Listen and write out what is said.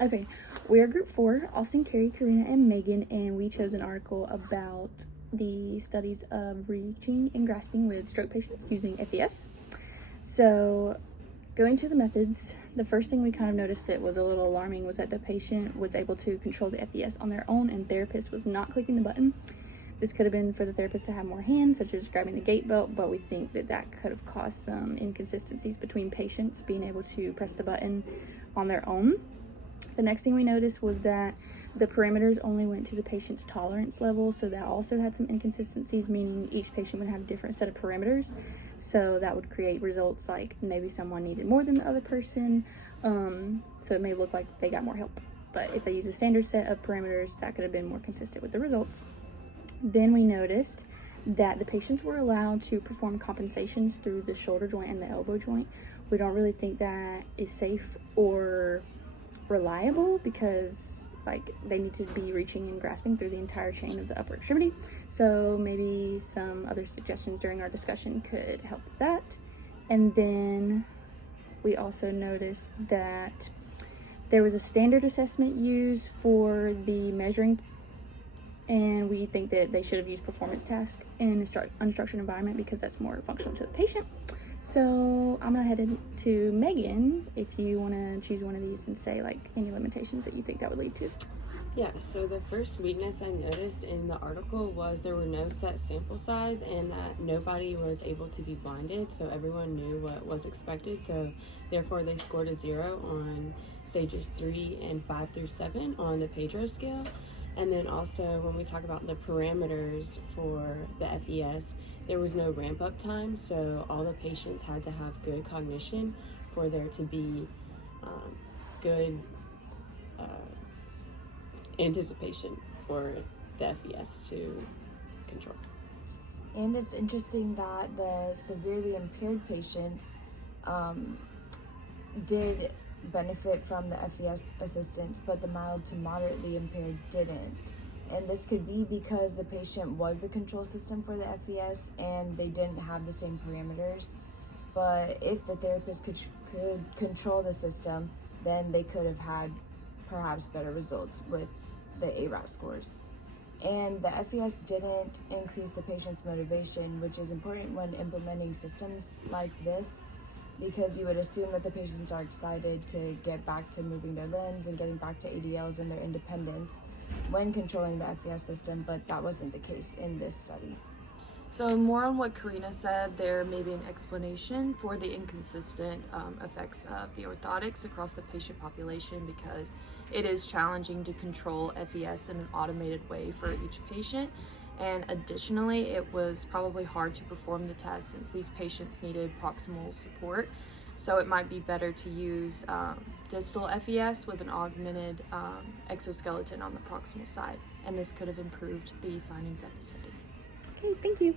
Okay, we are group 4, Austin, Carrie, Karina, and Megan, and we chose an article about the studies of reaching and grasping with stroke patients using FES. So, going to the methods, the first thing we kind of noticed that was a little alarming was that the patient was able to control the FES on their own and therapist was not clicking the button. This could have been for the therapist to have more hands, such as grabbing the gait belt, but we think that that could have caused some inconsistencies between patients being able to press the button on their own. The next thing we noticed was that the parameters only went to the patient's tolerance level, so that also had some inconsistencies, meaning each patient would have a different set of parameters. So that would create results like maybe someone needed more than the other person, so it may look like they got more help. But if they use a standard set of parameters, that could have been more consistent with the results. Then we noticed that the patients were allowed to perform compensations through the shoulder joint and the elbow joint. We don't really think that is safe or reliable because they need to be reaching and grasping through the entire chain of the upper extremity. So maybe some other suggestions during our discussion could help with that. And then we also noticed that there was a standard assessment used for the measuring, and we think that they should have used performance task in an unstructured environment because that's more functional to the patient. So I'm gonna head to Megan if you want to choose one of these and say any limitations that you think that would lead to. Yeah, so the first weakness I noticed in the article was there were no set sample size and that nobody was able to be blinded, so everyone knew what was expected. So therefore they scored a 0 on stages 3 and 5 through 7 on the PEDro scale. And then also when we talk about the parameters for the FES, there was no ramp up time, so all the patients had to have good cognition for there to be good anticipation for the FES to control. And it's interesting that the severely impaired patients did benefit from the FES assistance, but the mild to moderately impaired didn't. And this could be because the patient was the control system for the FES and they didn't have the same parameters. But if the therapist could control the system, then they could have had perhaps better results with the ARAT scores. And the FES didn't increase the patient's motivation, which is important when implementing systems like this, because you would assume that the patients are excited to get back to moving their limbs and getting back to ADLs and their independence when controlling the FES system, but that wasn't the case in this study. So more on what Karina said, there may be an explanation for the inconsistent effects of the orthotics across the patient population because it is challenging to control FES in an automated way for each patient. And additionally, it was probably hard to perform the test since these patients needed proximal support. So it might be better to use distal FES with an augmented exoskeleton on the proximal side. And this could have improved the findings of the study. Okay, thank you.